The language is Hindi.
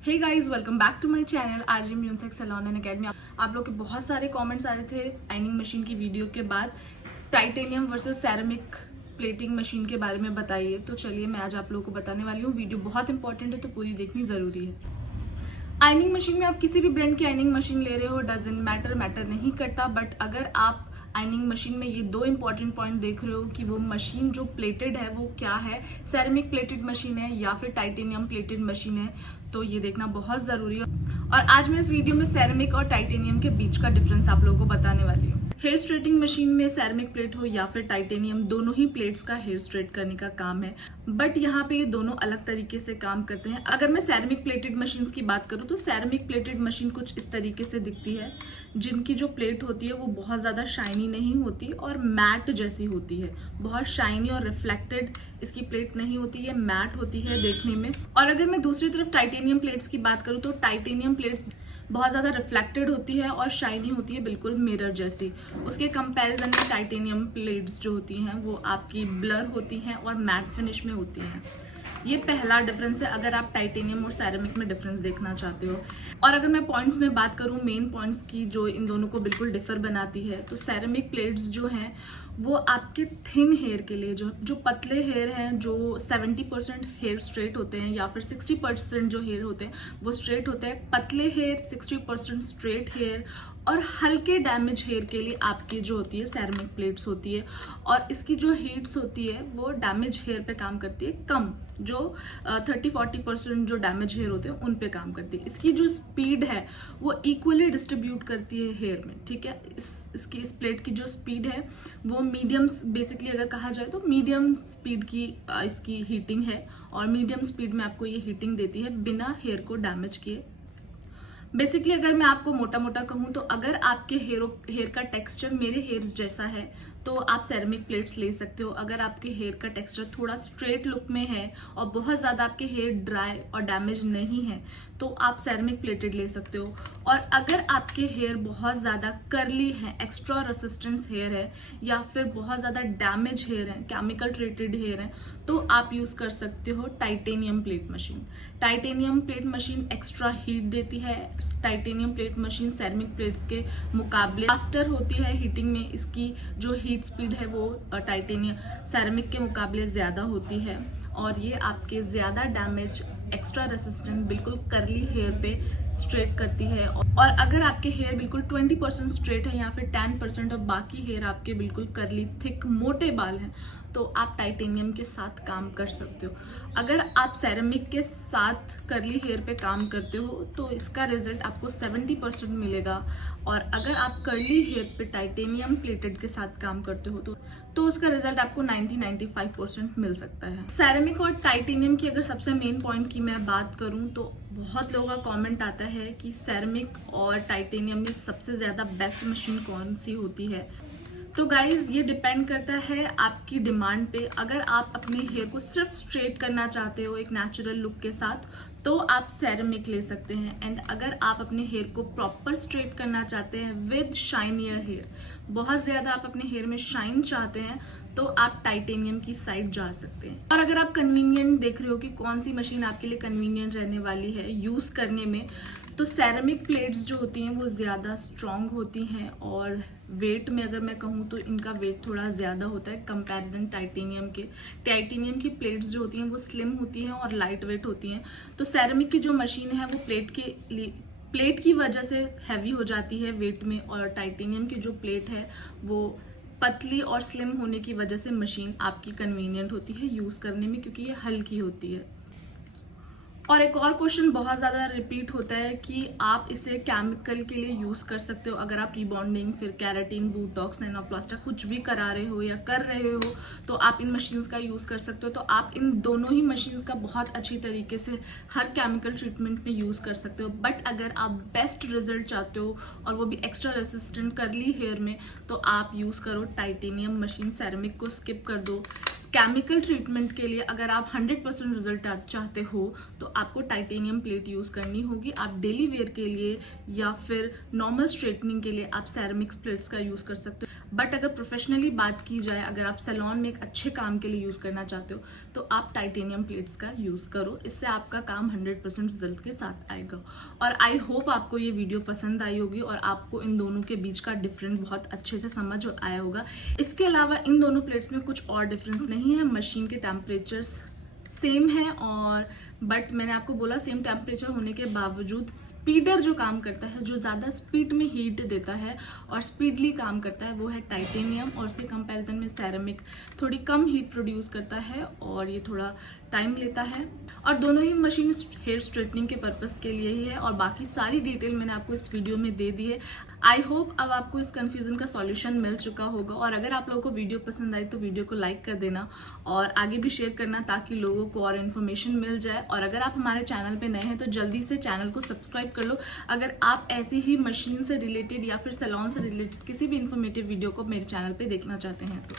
Hey guys, welcome back to my channel RJ music salon and academy. आप लोग के बहुत सारे कमेंट्स आ रहे थे आयनिंग मशीन की वीडियो के बाद titanium versus ceramic plating machine के बारे में बताइए। तो चलिए मैं आज आप लोगों को बताने वाली हूँ। वीडियो बहुत इंपॉर्टेंट है तो पूरी देखनी जरूरी है। आयनिंग मशीन में आप किसी भी ब्रांड की आयनिंग मशीन ले रहे हो, डजंट मैटर नहीं करता। बट अगर आप आयनिंग मशीन में ये दो इंपॉर्टेंट पॉइंट देख रहे हो कि वो मशीन जो प्लेटेड है वो क्या है, सेरेमिक प्लेटेड मशीन है या फिर टाइटेनियम प्लेटेड मशीन है, तो ये देखना बहुत जरूरी है। और आज मैं इस वीडियो में सेरेमिक और टाइटेनियम के बीच का डिफरेंस आप लोगों को बताने वाली हूँ। हेयर स्ट्रेटिंग मशीन में सेरेमिक प्लेट हो या फिर टाइटेनियम, दोनों ही प्लेट्स का हेयर स्ट्रेट करने का काम है। बट यहाँ पे ये दोनों अलग तरीके से काम करते हैं। अगर मैं सेरेमिक प्लेटेड मशीन की बात करूँ तो सेरेमिक प्लेटेड मशीन कुछ इस तरीके से दिखती है, जिनकी जो प्लेट होती है वो बहुत ज्यादा शाइनी नहीं होती और मैट जैसी होती है। बहुत शाइनी और रिफ्लेक्टेड इसकी प्लेट नहीं होती, ये मैट होती है देखने में। और अगर मैं दूसरी तरफ टाइटेनियम प्लेट्स की बात करूँ तो टाइटेनियम प्लेट्स बहुत ज़्यादा रिफ्लेक्टेड होती है और शाइनी होती है, बिल्कुल मिरर जैसी। उसके कंपैरिजन में टाइटेनियम प्लेट्स जो होती हैं वो आपकी ब्लर होती हैं और मैट फिनिश में होती हैं। ये पहला डिफरेंस है अगर आप टाइटेनियम और सेरेमिक में डिफरेंस देखना चाहते हो। और अगर मैं पॉइंट्स में बात करूँ, मेन पॉइंट्स की जो इन दोनों को बिल्कुल डिफर बनाती है, तो सेरेमिक प्लेट्स जो हैं वो आपके थिन हेयर के लिए, जो पतले हेयर हैं, जो 70% हेयर स्ट्रेट होते हैं या फिर 60% जो हेयर होते हैं वो स्ट्रेट होते हैं। पतले हेयर 60% स्ट्रेट हेयर और हल्के डैमेज हेयर के लिए आपकी जो होती है सेरेमिक प्लेट्स होती है। और इसकी जो हीट्स होती है वो डैमेज हेयर पे काम करती है कम, जो 30-40% जो डैमेज हेयर होते हैं उन पे काम करती है। इसकी जो स्पीड है वो इक्वली डिस्ट्रीब्यूट करती है हेयर में, ठीक है। इस प्लेट की जो स्पीड है वो मीडियम, बेसिकली अगर कहा जाए तो मीडियम स्पीड की इसकी हीटिंग है और मीडियम स्पीड में आपको ये हीटिंग देती है बिना हेयर को डैमेज किए। बेसिकली अगर मैं आपको मोटा मोटा कहूँ तो अगर आपके हेयर का टेक्सचर मेरे हेयर जैसा है तो आप सेरेमिक प्लेट्स ले सकते हो। अगर आपके हेयर का टेक्सचर थोड़ा स्ट्रेट लुक में है और बहुत ज़्यादा आपके हेयर ड्राई और डैमेज नहीं है तो आप सेरेमिक प्लेटेड ले सकते हो। और अगर आपके हेयर बहुत ज़्यादा कर्ली है, एक्स्ट्रा रेसिस्टेंस हेयर है या फिर बहुत ज़्यादा डैमेज हेयर है, केमिकल ट्रीटेड हेयर है, तो आप यूज़ कर सकते हो titanium plate machine. Titanium plate machine extra heat देती है। Titanium plate machine ceramic plates के मुकाबले फास्टर होती है हीटिंग में। इसकी जो हीट स्पीड है वो टाइटेनियम सेरेमिक के मुकाबले ज़्यादा होती है और ये आपके ज़्यादा डैमेज, एक्स्ट्रा रेसिस्टेंट, बिल्कुल करली हेयर पे स्ट्रेट करती है। और अगर आपके हेयर बिल्कुल 20% स्ट्रेट है या फिर 10% और बाकी हेयर आपके बिल्कुल करली, थिक, मोटे बाल हैं, तो आप टाइटेनियम के साथ काम कर सकते हो। अगर आप सेरेमिक के साथ करली हेयर पे काम करते हो तो इसका रिजल्ट आपको 70% मिलेगा। और अगर आप करली हेयर पे टाइटेनियम प्लेटेड के साथ काम करते हो तो उसका रिजल्ट आपको 90-95% मिल सकता है। सेरेमिक और टाइटेनियम की अगर सबसे मेन पॉइंट की मैं बात करूं तो बहुत लोगों का कमेंट आता है कि सेरेमिक और टाइटेनियम में सबसे ज़्यादा बेस्ट मशीन कौन सी होती है। तो गाइज ये डिपेंड करता है आपकी डिमांड पे। अगर आप अपने हेयर को सिर्फ स्ट्रेट करना चाहते हो एक नेचुरल लुक के साथ तो आप सेरेमिक ले सकते हैं। एंड अगर आप अपने हेयर को प्रॉपर स्ट्रेट करना चाहते हैं विद शाइनियर हेयर, बहुत ज़्यादा आप अपने हेयर में शाइन चाहते हैं, तो आप टाइटेनियम की साइड जा सकते हैं। और अगर आप कन्वीनियंट देख रहे हो कि कौन सी मशीन आपके लिए कन्वीनियंट रहने वाली है यूज़ करने में, तो सेरेमिक प्लेट्स जो होती हैं वो ज़्यादा स्ट्रॉन्ग होती हैं और वेट में अगर मैं कहूँ तो इनका वेट थोड़ा ज़्यादा होता है कंपैरिजन टाइटेनियम के। टाइटेनियम की प्लेट्स जो होती हैं वो स्लिम होती हैं और लाइट वेट होती हैं। तो सेरेमिक की जो मशीन है वो प्लेट की वजह से हैवी हो जाती है वेट में, और टाइटेनियम की जो प्लेट है वो पतली और स्लिम होने की वजह से मशीन आपकी कन्वीनियंट होती है यूज़ करने में, क्योंकि ये हल्की होती है। और एक और क्वेश्चन बहुत ज़्यादा रिपीट होता है कि आप इसे केमिकल के लिए यूज़ कर सकते हो। अगर आप रीबॉन्डिंग, फिर कैराटिन, बोटॉक्स, नैनोप्लास्टिक कुछ भी करा रहे हो या कर रहे हो तो आप इन मशीन्स का यूज़ कर सकते हो। तो आप इन दोनों ही मशीन्स का बहुत अच्छी तरीके से हर केमिकल ट्रीटमेंट में यूज़ कर सकते हो। बट अगर आप बेस्ट रिजल्ट चाहते हो और वो भी एक्स्ट्रा रेसिस्टेंट करली हेयर में, तो आप यूज़ करो टाइटेनियम मशीन। सेरेमिक को स्किप कर दो। केमिकल ट्रीटमेंट के लिए अगर आप 100% रिजल्ट चाहते हो तो आपको टाइटेनियम प्लेट यूज़ करनी होगी। आप डेली वेयर के लिए या फिर नॉर्मल स्ट्रेटनिंग के लिए आप सेरेमिक्स प्लेट्स का यूज़ कर सकते हो। बट अगर प्रोफेशनली बात की जाए, अगर आप सैलून में एक अच्छे काम के लिए यूज़ करना चाहते हो तो आप टाइटेनियम प्लेट्स का यूज़ करो। इससे आपका काम 100% रिजल्ट के साथ आएगा। और आई होप आपको ये वीडियो पसंद आई होगी और आपको इन दोनों के बीच का डिफरेंस बहुत अच्छे से समझ आया होगा। इसके अलावा इन दोनों प्लेट्स में कुछ और डिफरेंस नहीं है। मशीन के टेम्परेचर्स सेम है और बट मैंने आपको बोला सेम टेम्परेचर होने के बावजूद स्पीडर जो काम करता है, जो ज़्यादा स्पीड में हीट देता है और स्पीडली काम करता है, वो है टाइटेनियम। और उसके कंपैरिजन में सेरेमिक थोड़ी कम हीट प्रोड्यूस करता है और ये थोड़ा टाइम लेता है। और दोनों ही मशीन हेयर स्ट्रेटनिंग के पर्पस के लिए ही है और बाकी सारी डिटेल मैंने आपको इस वीडियो में दे दी है। आई होप अब आपको इस कंफ्यूजन का सॉल्यूशन मिल चुका होगा। और अगर आप लोगों को वीडियो पसंद आई तो वीडियो को लाइक कर देना और आगे भी शेयर करना ताकि लोगों को और इन्फॉर्मेशन मिल जाए। और अगर आप हमारे चैनल पे नए हैं तो जल्दी से चैनल को सब्सक्राइब कर लो अगर आप ऐसी ही मशीन से रिलेटेड या फिर सैलून से रिलेटेड किसी भी इन्फॉर्मेटिव वीडियो को मेरे चैनल पे देखना चाहते हैं तो।